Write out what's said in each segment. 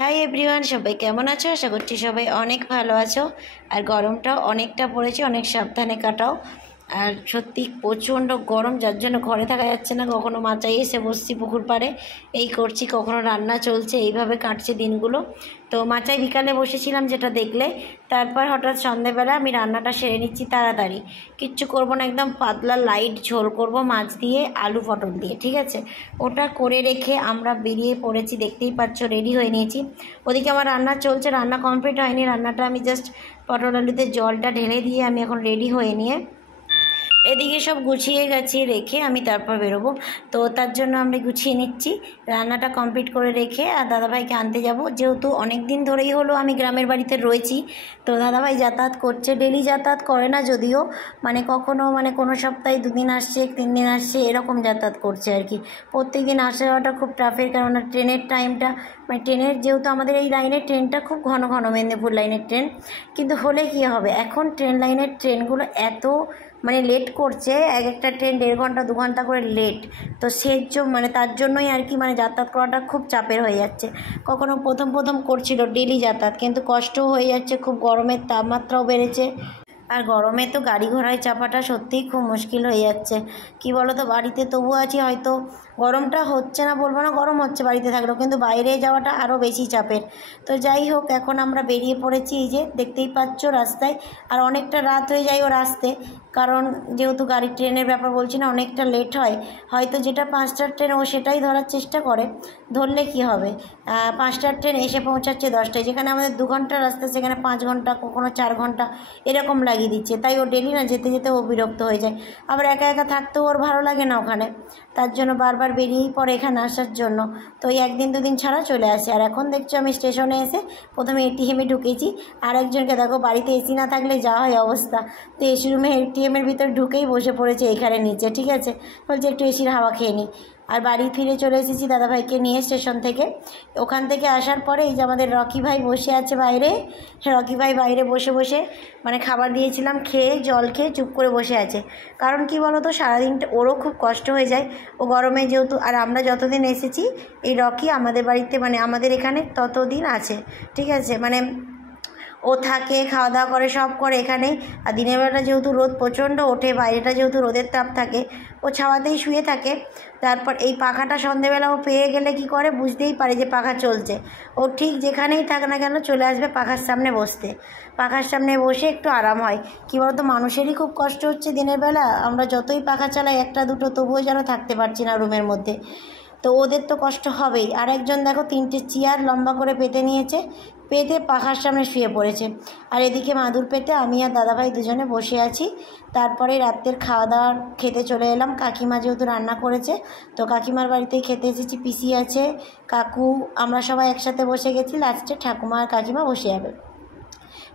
Hi everyone, সবাই কেমন আছো? আশা করছি সবাই অনেক ভালো আছো। আর গরমটাও অনেকটা পড়েছে, অনেক সাবধানে কাটাও। আর সত্যি প্রচণ্ড গরম, যার জন্য ঘরে থাকা যাচ্ছে না। কখনো মাচায় এসে বসছি পুকুর পাড়ে, এই করছি, কখনো রান্না চলছে, এইভাবে কাটছে দিনগুলো। তো মাচায় বিকালে বসেছিলাম, যেটা দেখলে। তারপর হঠাৎ সন্ধেবেলা আমি রান্নাটা সেরে নিচ্ছি তাড়াতাড়ি। কিচ্ছু করবো না, একদম পাতলা লাইট ঝোল করব মাছ দিয়ে, আলু পটল দিয়ে, ঠিক আছে। ওটা করে রেখে আমরা বেরিয়ে পড়েছি, দেখতেই পাচ্ছ, রেডি হয়ে নিয়েছি। ওদিকে আমার রান্না চলছে, রান্না কমপ্লিট হয়নি। রান্নাটা আমি জাস্ট পটল আলুতে জলটা ঢেলে দিয়ে আমি এখন রেডি হয়ে নিয়ে এদিকে সব গুছিয়ে গাছিয়ে রেখে আমি তারপর বেরোবো। তো তার জন্য আমরা গুছিয়ে নিচ্ছি, রান্নাটা কমপ্লিট করে রেখে আর দাদাভাইকে আনতে যাব। যেহেতু অনেক দিন ধরেই হলো আমি গ্রামের বাড়িতে রয়েছি, তো দাদাভাই যাতায়াত করছে। ডেলি যাতায়াত করে না যদিও, কখনো কোনো সপ্তাহে 2 দিন আসছে, 3 দিন আসছে, এরকম যাতায়াত করছে আর কি। প্রত্যেক দিন আসা যাওয়াটা খুব টাফের, কেননা ট্রেনের টাইমটা, ট্রেনের যেহেতু আমাদের এই লাইনের ট্রেনটা খুব ঘন ঘন, মেদিনীপুর লাইনের ট্রেন। কিন্তু হলে কী হবে, এখন ট্রেন লাইনের ট্রেনগুলো এত লেট করছে, এক একটা ট্রেন 1.5 ঘন্টা 2 ঘন্টা করে লেট। তো তার জন্যই আর কি যাতায়াত করাটা খুব চাপের হয়ে যাচ্ছে। কখনো প্রথম করছিল ডেলি যাতায়াত, কিন্তু কষ্টও হয়ে যাচ্ছে, খুব গরমের তাপমাত্রাও বেড়েছে। আর গরমে তো গাড়ি ঘোড়ায় চাপাটা সত্যিই খুব মুশকিল হয়ে যাচ্ছে। কি বলো তো, বাড়িতে তবু আছি, হয়তো গরমটা হচ্ছে না, বলবো না গরম হচ্ছে বাড়িতে থাকলেও, কিন্তু বাইরে যাওয়াটা আরও বেশি চাপের। তো যাই হোক, এখন আমরা বেরিয়ে পড়েছি, এই যে দেখতেই পাচ্ছ রাস্তায়। আর অনেকটা রাত হয়ে যায় ওর আসতে, কারণ যেহেতু গাড়ি ট্রেনের ব্যাপার বলছি না, অনেকটা লেট হয়। হয়তো যেটা 5টার ট্রেন ও সেটাই ধরার চেষ্টা করে, ধরলে কি হবে, 5টার ট্রেন এসে পৌঁছাচ্ছে 10টায়, যেখানে আমাদের 2 ঘন্টার রাস্তা সেখানে 5 ঘন্টা, কখনো 4 ঘন্টা এরকম লাগিয়ে দিচ্ছে। তাই ও ডেলি না যেতে যেতে ও বিরক্ত হয়ে যায়। আবার একা একা থাকতেও ওর ভালো লাগে না ওখানে, তার জন্য বারবার বেরিয়েই পড়ে এখানে আসার জন্য। তো এই 1 দিন 2 দিন ছাড়া চলে আসে। আর এখন দেখছো আমি স্টেশনে এসে প্রথমে এটিএমে ঢুকেছি। আর একজনকে দেখো, বাড়িতে এসি না থাকলে যা হয় অবস্থা, তো এসি রুমে এটিএমের ভিতর ঢুকেই বসে পড়েছে এখানে নিচে, ঠিক আছে। বলছে একটু এসির হাওয়া খেয়ে নিই। আর বাড়ি ফিরে চলে এসেছি দাদাভাইকে নিয়ে স্টেশন থেকে। ওখান থেকে আসার পরে এই যে আমাদের রকি ভাই বসে আছে বাইরে। রকি ভাই বাইরে বসে বসে খাবার দিয়েছিলাম, খেয়ে জল খেয়ে চুপ করে বসে আছে। কারণ কি বলো তো, সারাদিনটা ওরও খুব কষ্ট হয়ে যায়, ও গরমে যেহেতু। আর আমরা যতদিন এসেছি এই রকি আমাদের বাড়িতে, আমাদের এখানে ততদিন আছে, ঠিক আছে। ও থাকে, খাওয়া দাওয়া করে, সব করে এখানেই। আর দিনের বেলা যেহেতু রোদ প্রচণ্ড ওঠে, বাইরেটা যেহেতু রোদের তাপ থাকে, ও ছাওয়াতেই শুয়ে থাকে। তারপর এই পাখাটা সন্ধেবেলা ও পেয়ে গেলে কি করে, বুঝতেই পারে যে পাখা চলছে, ও ঠিক যেখানেই থাক না কেন চলে আসবে পাখার সামনে বসতে। পাখার সামনে বসে একটু আরাম হয়। কী বলতো, মানুষেরই খুব কষ্ট হচ্ছে দিনের বেলা, আমরা যতই পাখা চালাই 1টা 2টো, তবুও যেন থাকতে পারছি না রুমের মধ্যে। তো ওদের তো কষ্ট হবেই। আর একজন দেখো 3টে চেয়ার লম্বা করে পেতে নিয়েছে, পেতে পাখার সামনে শুয়ে পড়েছে। আর এদিকে মাদুর পেতে আমি আর দাদাভাই দুজনে বসে আছি। তারপরে রাত্রের খাওয়া দাওয়া খেতে চলে এলাম। কাকিমা যেহেতু রান্না করেছে, তো কাকিমার বাড়িতেই খেতে এসেছি। পিসি আছে, কাকু, আমরা সবাই একসাথে বসে গেছি। লাস্টে ঠাকুমা আর কাকিমা বসে যাবে।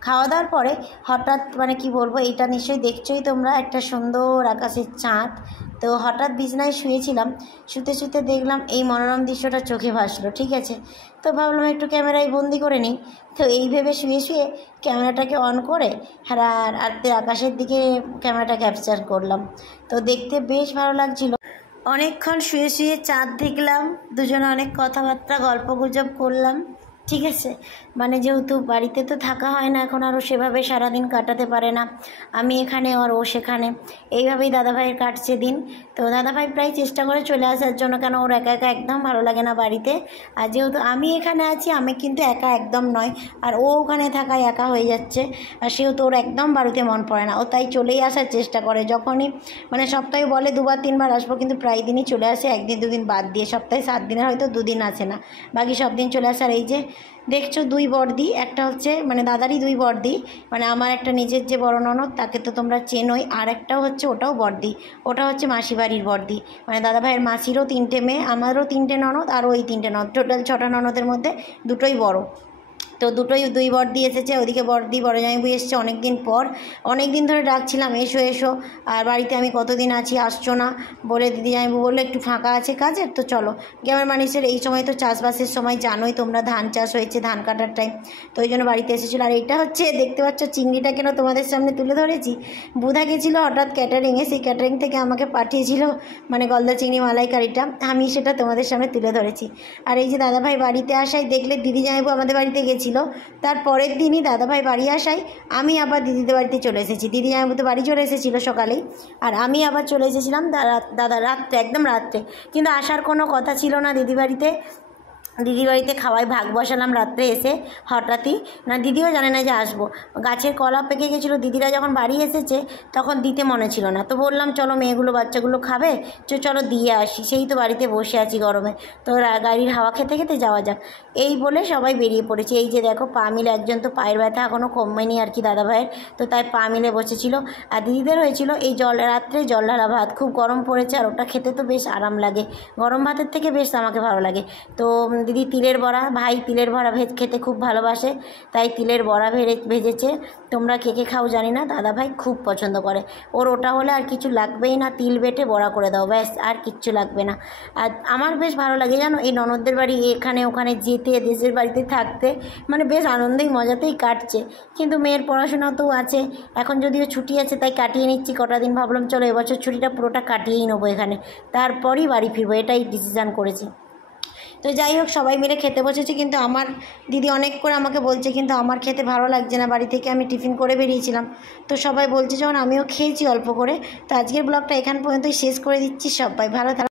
খাওয়া দাওয়ার পরে হঠাৎ কি বলবো, এটা নিশ্চয়ই দেখছোই তোমরা, একটা সুন্দর আকাশের চাঁদ। তো হঠাৎ বিছানায় শুয়েছিলাম, শুতে শুতে দেখলাম এই মনোরম দৃশ্যটা চোখে ভাসলো, ঠিক আছে। তো ভাবলাম একটু ক্যামেরায় বন্দি করে নিই। তো এই ভেবে শুয়ে শুয়ে ক্যামেরাটাকে অন করে রাতের আকাশের দিকে ক্যামেরাটা ক্যাপচার করলাম। তো দেখতে বেশ ভালো লাগছিল। অনেকক্ষণ শুয়ে শুয়ে চাঁদ দেখলাম, দুজনে অনেক কথাবার্তা গল্প গুজব করলাম, ঠিক আছে। যেহেতু বাড়িতে তো থাকা হয় না এখন, আরও সেভাবে সারাদিন কাটাতে পারে না, আমি এখানে আর ও সেখানে, এইভাবেই দাদাভাইয়ের কাটছে দিন। তো দাদাভাই প্রায় চেষ্টা করে চলে আসার জন্য, কেন ওর একা একা একদম ভালো লাগে না বাড়িতে। আর যেহেতু আমি এখানে আছি, আমি কিন্তু একা একদম নয়, আর ও ওখানে থাকায় একা হয়ে যাচ্ছে। আর সেহেতু ওর একদম বাড়িতে মন পড়ে না, ও তাই চলেই আসার চেষ্টা করে। যখনই সপ্তাহে বলে 2বার 3বার আসবো, কিন্তু প্রায় দিনই চলে আসে, 1 দিন 2 দিন বাদ দিয়ে। সপ্তাহে 7 দিনের হয়তো 2 দিন আসে না, বাকি সব দিন চলে আসে। আর এই যে দেখছো 2 বড়দি, একটা হচ্ছে দাদারই 2 বড়দি, আমার একটা নিজের যে বড় ননদ, তাকে তো তোমরা চেনোই। আর একটাও হচ্ছে, ওটাও বড়দি, ওটা হচ্ছে মাসি বাড়ির বড়দি। দাদাভাইয়ের মাসিরও 3টে মেয়ে, আমারও 3টে ননদ, আর ওই 3টে ননদ, টোটাল 6টা ননদের মধ্যে 2টোই বড়। তো দুই বড়দি এসেছে, ওদিকে বড়দি বড় জামাইবু এসছে অনেক দিন পর, অনেক দিন ধরে ডাকছিলাম এসো এসো, আর বাড়িতে আমি কতদিন আছি আসছো না বলে দিদি জামাইবু বললো একটু ফাঁকা আছে কাজের, তো চলো। গ্রামের মানুষের এই সময় তো চাষবাসের সময়, জানোই তোমরা, ধান চাষ হয়েছে, ধান কাটার টাইম, তো ওই জন্য বাড়িতে এসেছিলো। আর এটা হচ্ছে দেখতে পাচ্ছ চিংড়িটা কেন তোমাদের সামনে তুলে ধরেছি, বুধা গেছিলো হঠাৎ ক্যাটারিংয়ে, সেই ক্যাটারিং থেকে আমাকে পাঠিয়েছিল মানে গলদা চিংড়ি মালাইকারিটা, আমি সেটা তোমাদের সামনে তুলে ধরেছি। আর এই যে দাদাভাই বাড়িতে আসায় দেখলে দিদি জামাইবু আমাদের বাড়িতে গেছিলো, তার পরের দিনই দাদাভাই বাড়ি আসায় আমি আবার দিদিদের বাড়িতে চলে এসেছি। দিদি জামাইবু তো বাড়ি চলে এসেছিলো সকালেই, আর আমি আবার চলে এসেছিলাম দাদা রাত্রে, একদম রাত্রে, কিন্তু আসার কোনো কথা ছিল না দিদি বাড়িতে। দিদি বাড়িতে খাওয়াই ভাগ বসালাম রাত্রে এসে হঠাৎই, না দিদিও জানে না যে আসবো, গাছের কলা পেকে গেছিলো, দিদিরা যখন বাড়ি এসেছে তখন দিতে মনে ছিল না, তো বললাম চলো মেয়েগুলো বাচ্চাগুলো খাবে, চলো দিয়ে আসি, সেই তো বাড়িতে বসে আছি গরমে, তো গাড়ির হাওয়া খেতে খেতে যাওয়া যাক, এই বলে সবাই বেরিয়ে পড়েছে। এই যে দেখো পা মিলে, একজন তো পায়ের ব্যথা এখনও কমেনি আর কি দাদা ভাইয়ের, তো তাই পা মিলে বসেছিল। আর দিদিদের হয়েছিল এই রাত্রে জল ঢালা ভাত, খুব গরম পড়েছে, আর ওটা খেতে তো বেশ আরাম লাগে, গরম ভাতের থেকে বেশ আমাকে ভালো লাগে। তো দিদি তিলের বড়া, ভাই তিলের বড়া খেতে খুব ভালোবাসে, তাই তিলের বড়া ভেজেছে। তোমরা কে কে খাও জানি না, দাদা ভাই খুব পছন্দ করে, ওর ওটা হলে আর কিছু লাগবেই না, তিল বেটে বড়া করে দাও ব্যাস, আর কিচ্ছু লাগবে না। আর আমার বেশ ভালো লাগে জানো এই ননদদের বাড়ি এখানে ওখানে যেতে, দেশের বাড়িতে থাকতে, মানে বেশ আনন্দেই মজাতেই কাটছে। কিন্তু মেয়ের পড়াশোনা তো আছে, এখন যদিও ছুটি আছে তাই কাটিয়ে নিচ্ছি কটা দিন, ভাবলাম চলো এবছর ছুটিটা পুরোটা কাটিয়েই নেবো এখানে, তারপরই বাড়ি ফিরবো, এটাই ডিসিশান করেছি। তো যাই হোক সবাই মিলে খেতে বসেছি, কিন্তু আমার দিদি অনেক করে আমাকে বলছে কিন্তু আমার খেতে ভালো লাগছে না, বাড়ি থেকে আমি টিফিন করে বেরিয়েছিলাম, তো সবাই বলছে যখন আমিও খেয়েছি অল্প করে। তো আজকের ব্লগটা এখান পর্যন্তই শেষ করে দিচ্ছি, সবাই ভালো থাকো।